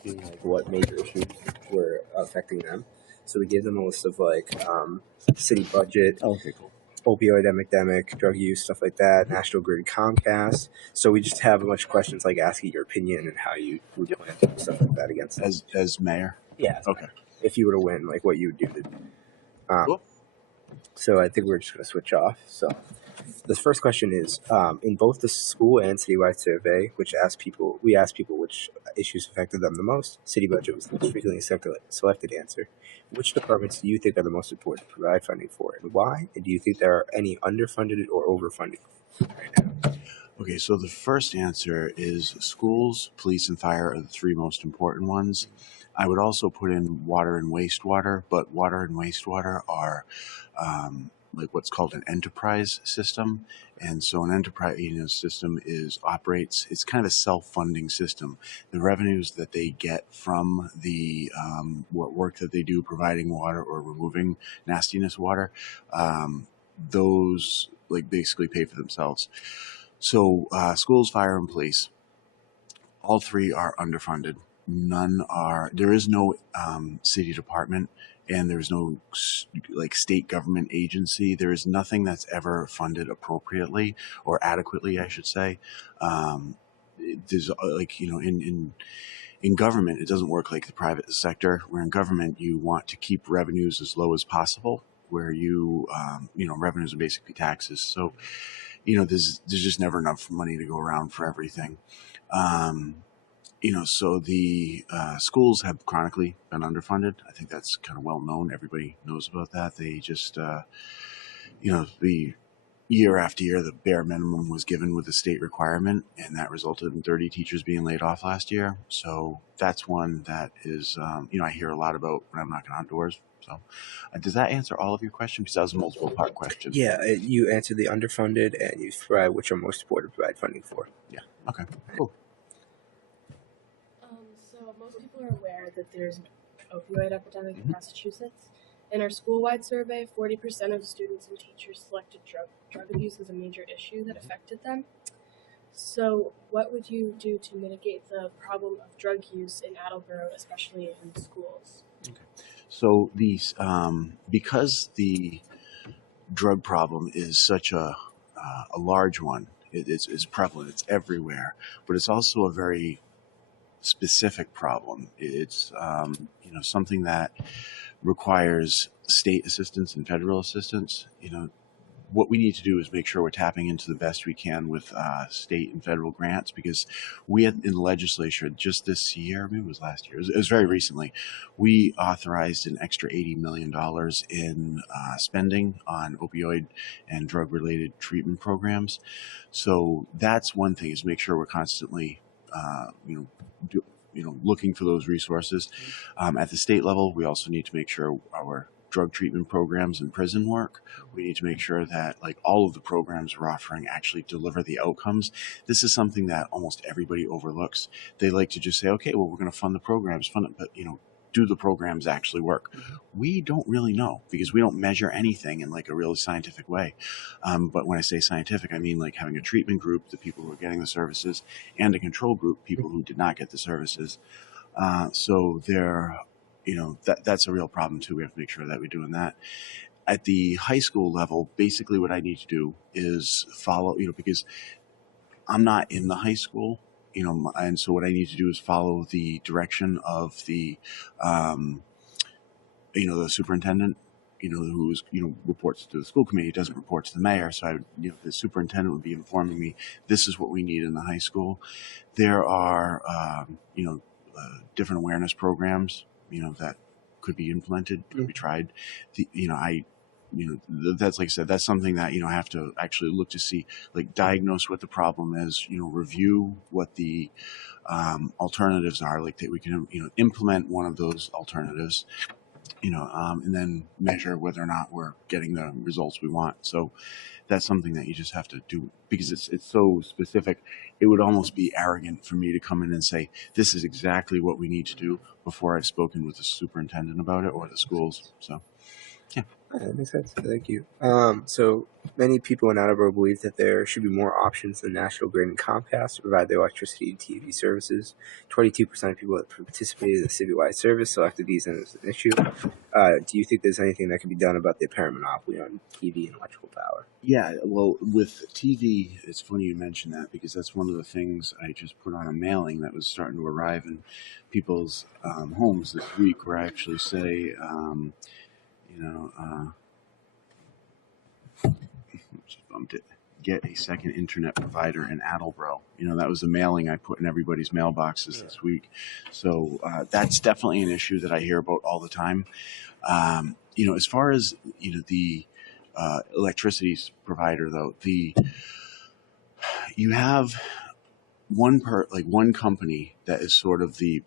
asking like what major issues were affecting them. So we gave them a list of like city budget, Okay, cool. opioid epidemic, drug use, stuff like that, National Grid, Comcast. So we just have a bunch of questions like asking your opinion and how you would plan to do stuff like that against them. As mayor? Yeah. Okay. If you were to win, like what you would do. Cool. So I think we're just going to switch off. So this first question is in both the school and citywide survey, we asked people which issues affected them the most. City budget was the most frequently selected answer. Which departments do you think are the most important to provide funding for, and why? And do you think there are any underfunded or overfunded right now? Okay, so the first answer is schools, police, and fire are the three most important ones. I would also put in water and wastewater, but water and wastewater are like what's called an enterprise system. And so an enterprise system operates, it's kind of a self-funding system. The revenues that they get from the work that they do providing water or removing nastiness water, those like basically pay for themselves. So schools, fire, and police, all three are underfunded. There is no city department, and there's no like state government agency. There is nothing that's ever funded appropriately or adequately, I should say. There's like, in government, it doesn't work like the private sector, where in government you want to keep revenues as low as possible, where revenues are basically taxes. So, there's just never enough money to go around for everything. So the schools have chronically been underfunded. I think that's kind of well known. Everybody knows about that. They just, the year after year, the bare minimum was given with the state requirement, and that resulted in 30 teachers being laid off last year. So that's one that is, I hear a lot about when I'm knocking on doors. So does that answer all of your questions? Because that was a multiple part question. Yeah, you answered the underfunded, and you provide which are most important to provide funding for. Yeah. Okay. Cool. So most people are aware that there's an opioid epidemic in Massachusetts. In our school-wide survey, 40% of students and teachers selected drug abuse as a major issue that affected them. So what would you do to mitigate the problem of drug use in Attleboro, especially in schools? Okay. So these, because the drug problem is such a large one, it's prevalent, it's everywhere, but it's also a very specific problem. It's something that requires state assistance and federal assistance. What we need to do is make sure we're tapping into the best we can with state and federal grants, because we had in the legislature just this year, maybe it was last year, it was very recently, we authorized an extra $80 million in spending on opioid and drug-related treatment programs. So that's one thing, is make sure we're constantly looking for those resources. At the state level, we also need to make sure our drug treatment programs and prison work, we need to make sure that like all of the programs we're offering actually deliver the outcomes. This is something that almost everybody overlooks. They like to just say, okay, well, we're going to fund the programs, but do the programs actually work? We don't really know, because we don't measure anything in like a really scientific way. But when I say scientific, I mean like having a treatment group, the people who are getting the services, and a control group, people who did not get the services. So that's a real problem too. We have to make sure that we're doing that. At the high school level, basically what I need to do is follow, because I'm not in the high school, and so what I need to do is follow the direction of the, the superintendent, who's, reports to the school committee, doesn't report to the mayor. So the superintendent would be informing me, this is what we need in the high school. There are, different awareness programs, that could be implemented, could be tried. That's like I said, that's something that, I have to actually look to see, like diagnose what the problem is, review what the alternatives are, like that we can, implement one of those alternatives, and then measure whether or not we're getting the results we want. So that's something that you just have to do, because it's so specific. It would almost be arrogant for me to come in and say, this is exactly what we need to do before I've spoken with the superintendent about it or the schools. So, yeah. That makes sense. Thank you. So many people in Attleboro believe that there should be more options than National Grid and Comcast to provide their electricity and TV services. 22% of people that participated in the citywide service selected these as an issue. Do you think there's anything that can be done about the apparent monopoly on TV and electrical power? Yeah, well, with TV, it's funny you mention that because that's one of the things I just put on a mailing that was starting to arrive in people's homes this week, where I actually say, you know, just bumped it. Get a second internet provider in Attleboro. That was the mailing I put in everybody's mailboxes this week. So that's definitely an issue that I hear about all the time. As far as the electricity provider, though, you have one company that is sort of the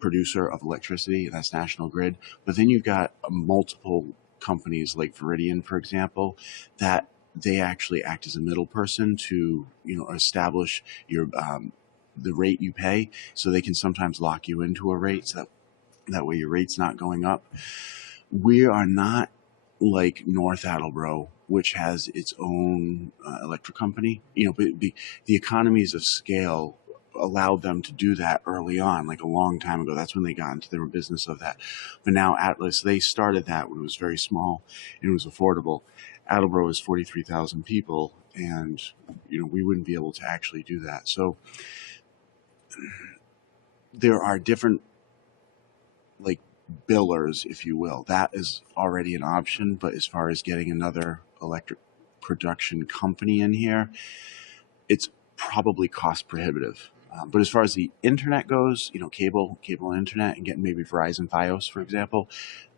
producer of electricity. That's National Grid, but then you've got multiple companies like Viridian, for example, that they actually act as a middle person to establish your the rate you pay, so they can sometimes lock you into a rate, so that way your rate's not going up. We are not like North Attleboro, which has its own electric company. But the economies of scale allowed them to do that early on, like a long time ago. That's when they got into their business of that. But now Atlas, they started that when it was very small and it was affordable. Attleboro is 43,000 people, and we wouldn't be able to actually do that. So there are different like billers, if you will. That is already an option, but as far as getting another electric production company in here, it's probably cost prohibitive. But as far as the internet goes, cable internet, and getting maybe Verizon Fios, for example,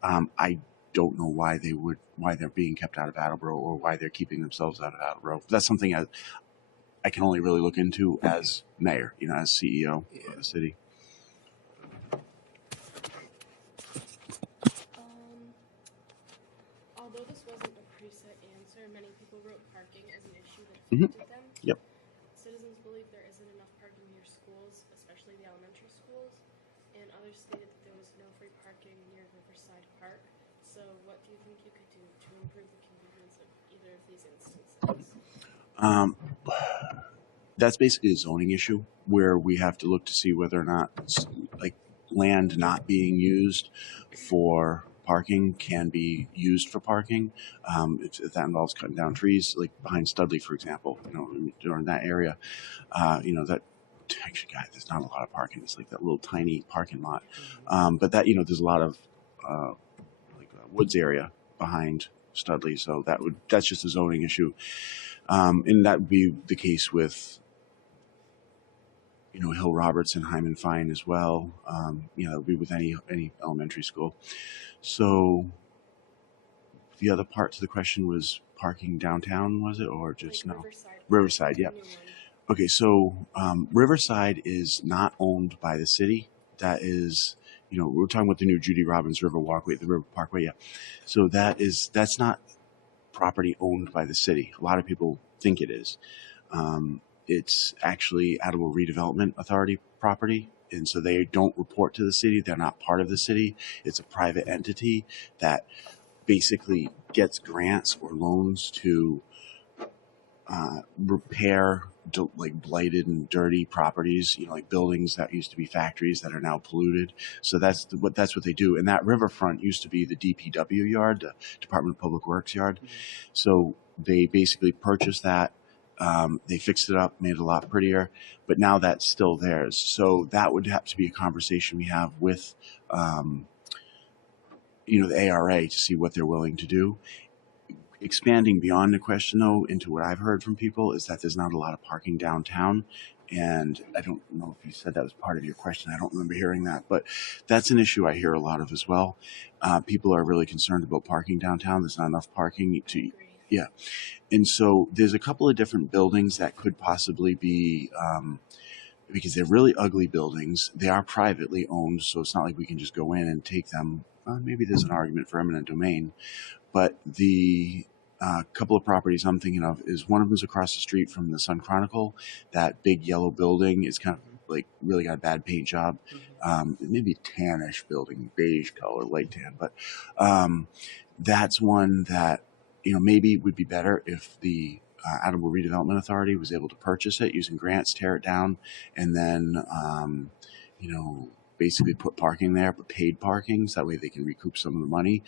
I don't know why they're being kept out of Attleboro, or why they're keeping themselves out of Attleboro. That's something I can only really look into as mayor, as CEO of the city. Although this wasn't a preset answer, many people wrote parking as an issue that affected them. Yep. Citizens believe there isn't enough parking near schools, especially the elementary schools, and others stated that there was no free parking near Riverside Park. So what do you think you could do to improve the convenience of either of these instances? That's basically a zoning issue where we have to look to see whether or not like land not being used for parking can be used for parking. If that involves cutting down trees, like behind Studley, for example, during that area, that actually, God, there's not a lot of parking. It's like that little tiny parking lot. But that, there's a lot of woods area behind Studley. So that's just a zoning issue. And that would be the case with Hill Roberts and Hyman Fine as well. That would be with any elementary school. So the other part to the question was parking downtown, was it, or just like no? Riverside, yeah. Okay, so Riverside is not owned by the city. That is, we're talking about the new Judy Robbins River Walkway, the River Parkway, yeah. So that's not property owned by the city. A lot of people think it is. It's actually Attleboro Redevelopment Authority property, and so they don't report to the city. They're not part of the city. It's a private entity that basically gets grants or loans to repair like blighted and dirty properties, like buildings that used to be factories that are now polluted. So that's what they do. And that riverfront used to be the DPW yard, the Department of Public Works yard. So they basically purchased that. They fixed it up, made it a lot prettier, but now that's still theirs. So that would have to be a conversation we have with, the ARA to see what they're willing to do. Expanding beyond the question, though, into what I've heard from people is that there's not a lot of parking downtown. And I don't know if you said that was part of your question. I don't remember hearing that, but that's an issue I hear a lot of as well. People are really concerned about parking downtown. There's not enough parking to, yeah. And so there's a couple of different buildings that could possibly be, because they're really ugly buildings. They are privately owned, so it's not like we can just go in and take them. Maybe there's an argument for eminent domain, but the couple of properties I'm thinking of is one of them is across the street from the Sun Chronicle. That big yellow building is kind of like really got a bad paint job. Maybe tannish building, beige color, light tan. But That's one that, maybe would be better if the Attleboro Redevelopment Authority was able to purchase it using grants, tear it down, and then, basically put parking there, but paid parking, so that way they can recoup some of the money.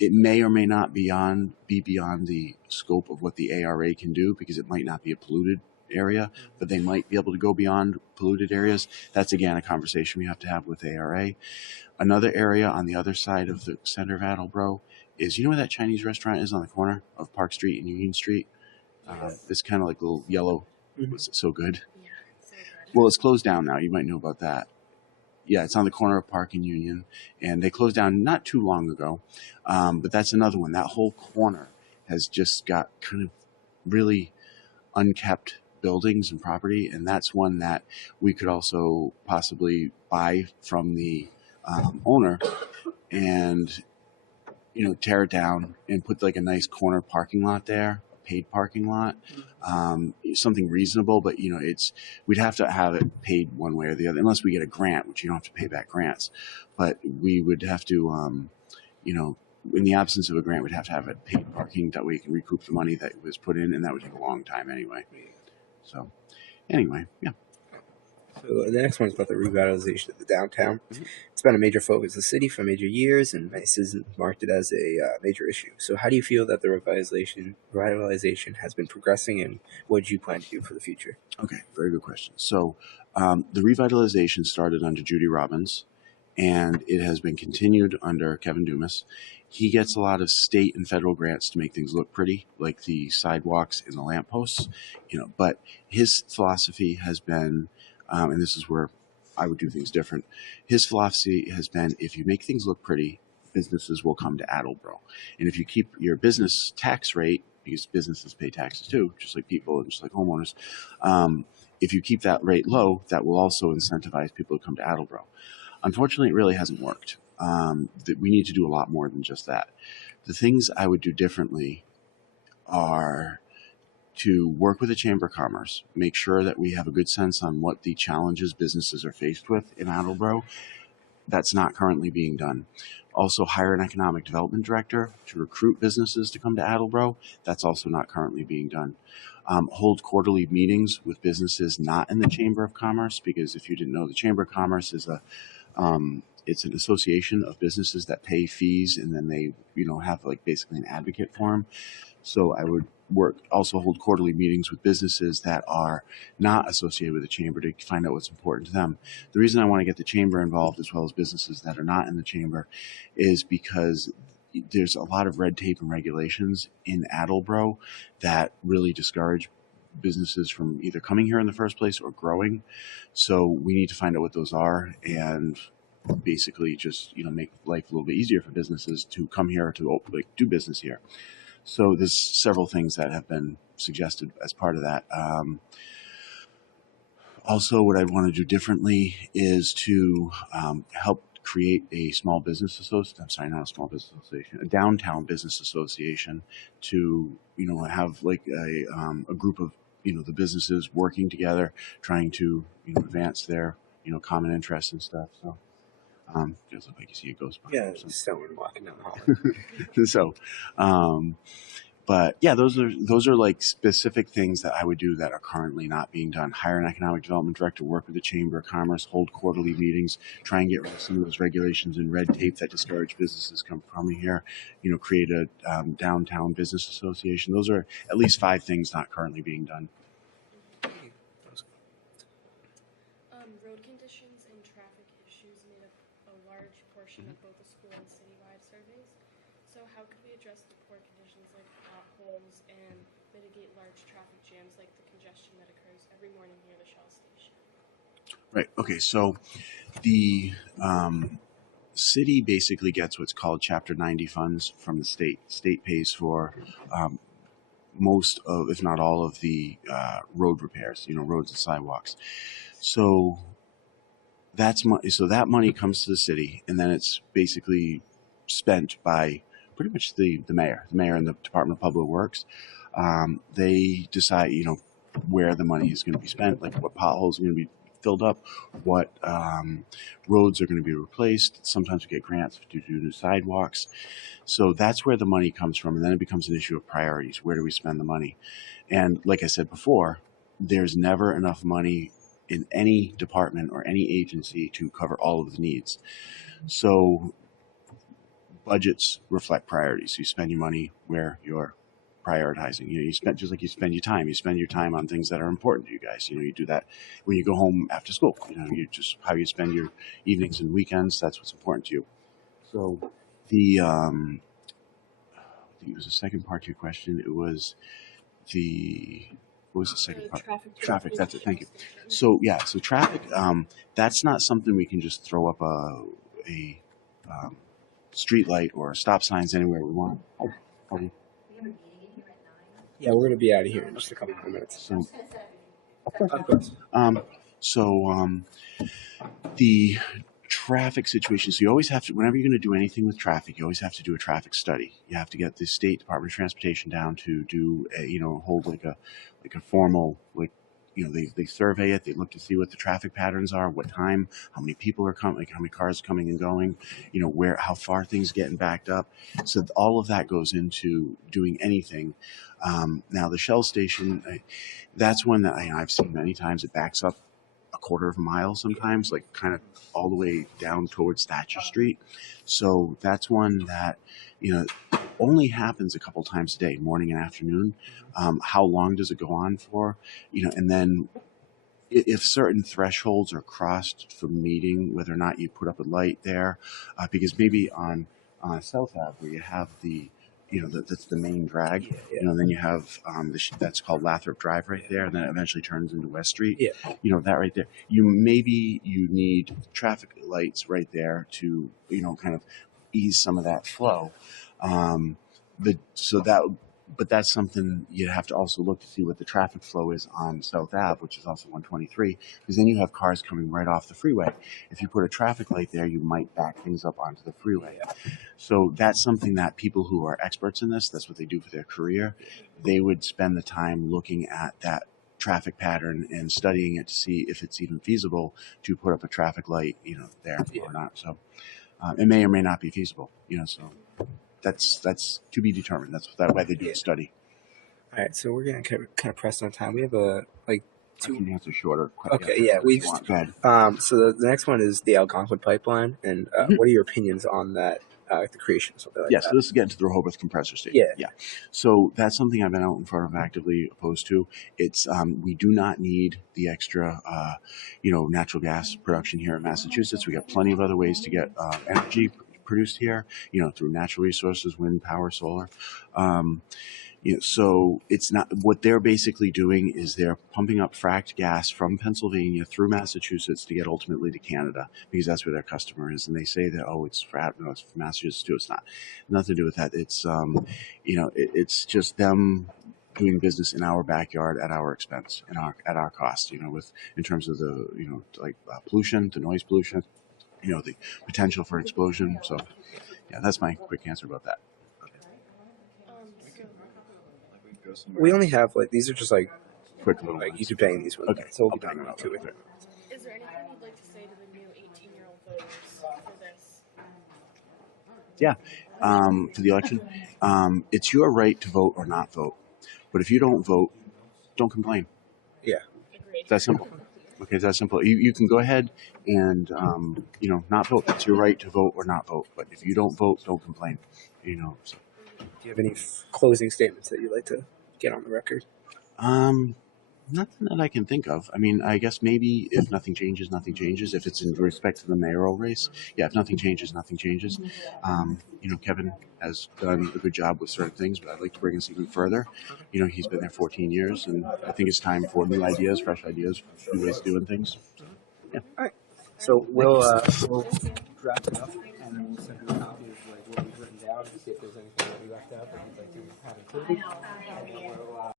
It may or may not be beyond the scope of what the ARA can do, because it might not be a polluted area, but they might be able to go beyond polluted areas. That's again a conversation we have to have with ARA. Another area on the other side of the center of Attleboro is, where that Chinese restaurant is on the corner of Park Street and Union Street? This kind of like little yellow. Was so good? Yeah, so good. Well, it's closed down now. You might know about that. Yeah, it's on the corner of Park and Union, and they closed down not too long ago. But that's another one. That whole corner has just got kind of really unkept buildings and property, and that's one that we could also possibly buy from the owner and tear it down and put like a nice corner parking lot there, paid parking lot, something reasonable, but we'd have to have it paid one way or the other, unless we get a grant, which you don't have to pay back grants, but we would have to in the absence of a grant, we'd have to have it paid parking, that way you can recoup the money that was put in, and that would take a long time anyway. So anyway, yeah. So the next one is about the revitalization of the downtown. It's been a major focus of the city for major years, and many citizens marked it as a major issue. So how do you feel that the revitalization has been progressing, and what do you plan to do for the future? Okay, very good question. So the revitalization started under Judy Robbins, and it has been continued under Kevin Dumas. He gets a lot of state and federal grants to make things look pretty, like the sidewalks and the lampposts, but his philosophy has been, and this is where I would do things different. His philosophy has been, if you make things look pretty, businesses will come to Attleboro. And if you keep your business tax rate, because businesses pay taxes too, just like people and just like homeowners, if you keep that rate low, that will also incentivize people to come to Attleboro. Unfortunately, it really hasn't worked. We need to do a lot more than just that. The things I would do differently are to work with the Chamber of Commerce, make sure that we have a good sense on what the challenges businesses are faced with in Attleboro. That's not currently being done. Also, hire an economic development director to recruit businesses to come to Attleboro. That's also not currently being done. Hold quarterly meetings with businesses not in the Chamber of Commerce, because if you didn't know, the Chamber of Commerce is it's an association of businesses that pay fees, and then they have like basically an advocate for them. So I would also hold quarterly meetings with businesses that are not associated with the chamber to find out what's important to them. The reason I want to get the chamber involved, as well as businesses that are not in the chamber, is because there's a lot of red tape and regulations in Attleboro that really discourage businesses from either coming here in the first place or growing. So we need to find out what those are, and basically just make life a little bit easier for businesses to come here to do business here. So there's several things that have been suggested as part of that. Also, what I'd want to do differently is to help create a small business association. I'm sorry, not a small business association, a downtown business association to have like a group of the businesses working together, trying to advance their common interests and stuff. So. Feels like you see a ghost. Yeah, just someone walking down the hall. So, but yeah, those are like specific things that I would do that are currently not being done. Hire an economic development director, work with the Chamber of Commerce, hold quarterly meetings, try and get rid of some of those regulations and red tape that discourage businesses from coming here. Create a downtown business association. Those are at least 5 things not currently being done. Road conditions and traffic issues made up a large portion of both the school and citywide surveys. So how could we address the poor conditions like potholes and mitigate large traffic jams like the congestion that occurs every morning near the Shell station? Right. Okay. So the city basically gets what's called Chapter 90 funds from the state. State pays for most of, if not all of the road repairs, roads and sidewalks. So that money comes to the city, and then it's basically spent by pretty much the mayor and the Department of Public Works. They decide, where the money is going to be spent, like what potholes are going to be filled up, what roads are going to be replaced. Sometimes we get grants to do new sidewalks. So that's where the money comes from, and then it becomes an issue of priorities. Where do we spend the money? And like I said before, there's never enough money in any department or any agency to cover all of the needs. So budgets reflect priorities. You spend your money where you're prioritizing. You spend just like you spend your time. You spend your time on things that are important to you guys. You do that when you go home after school. You just how you spend your evenings and weekends. That's what's important to you. So the I think it was the second part to your question. It was what was the second part? Traffic. That's it. Thank you. So so traffic. That's not something we can just throw up a street light or stop signs anywhere we want. Yeah, we're gonna be out of here in just a couple more minutes. So, of course. The traffic situation. So you always have to, whenever you're going to do anything with traffic, you always have to do a traffic study. You have to get the State Department of Transportation down to do, hold like a formal, they survey it. They look to see what the traffic patterns are, what time, how many people are coming, like how many cars are coming and going, how far things are getting backed up. So all of that goes into doing anything. Now the Shell station, that's one that I've seen many times. It backs up a quarter of a mile sometimes, like kind of all the way down towards Thatcher Street. So that's one that, only happens a couple times a day, morning and afternoon. How long does it go on for? And then if certain thresholds are crossed for meeting, whether or not you put up a light there, because maybe on South Ave where you have that's the main drag. Then you have that's called Lathrop Drive right there, and then it eventually turns into West Street. Yeah. That right there. You need traffic lights right there to kind of ease some of that flow. But that's something you have to also look to see what the traffic flow is on South Ave, which is also 123, because then you have cars coming right off the freeway. If you put a traffic light there, you might back things up onto the freeway. So that's something that people who are experts in this, that's what they do for their career, they would spend the time looking at that traffic pattern and studying it to see if it's even feasible to put up a traffic light, there or not. So it may or may not be feasible, so that's to be determined. That's why they do a study. All right, so we're gonna kind of press on time. We have two. I can answer shorter. Okay, yeah, we. Go ahead. So the next one is the Algonquin pipeline, and what are your opinions on that? The creation of something like that. So this is getting to the Rehoboth compressor station. Yeah. So that's something I've been out in front of actively opposed to. It's we do not need the extra, natural gas production here in Massachusetts. We got plenty of other ways to get energy produced here, through natural resources, wind power, solar. So it's not what they're basically doing is they're pumping up fracked gas from Pennsylvania through Massachusetts to get ultimately to Canada because that's where their customer is. And they say that, it's for Massachusetts too. It's not, nothing to do with that. It's, it's just them doing business in our backyard at our expense and at our cost, in terms of the, pollution, the noise pollution, the potential for explosion. So that's my quick answer about that. We only have these are just quick little you could bang these ones. Okay, so we'll be done in about 2 weeks. Is there anything you'd like to say to the new 18-year-old voters for this? Yeah, for the election, it's your right to vote or not vote. But if you don't vote, don't complain. Yeah, Agreed. That's simple. Okay, that's simple. You can go ahead and not vote. It's your right to vote or not vote. But if you don't vote, don't complain. So. Do you have any closing statements that you'd like to get on the record? Nothing that I can think of. I mean, I guess maybe if nothing changes, nothing changes. If it's in respect to the mayoral race, if nothing changes, nothing changes. Kevin has done a good job with certain things, but I'd like to bring us even further. He's been there 14 years, and I think it's time for new ideas, fresh ideas, new ways of doing things. Yeah. All right. So we'll draft it up, and then we'll send you a copy of what we've written down to see if there's anything that we left out that you'd like to have included. And then we'll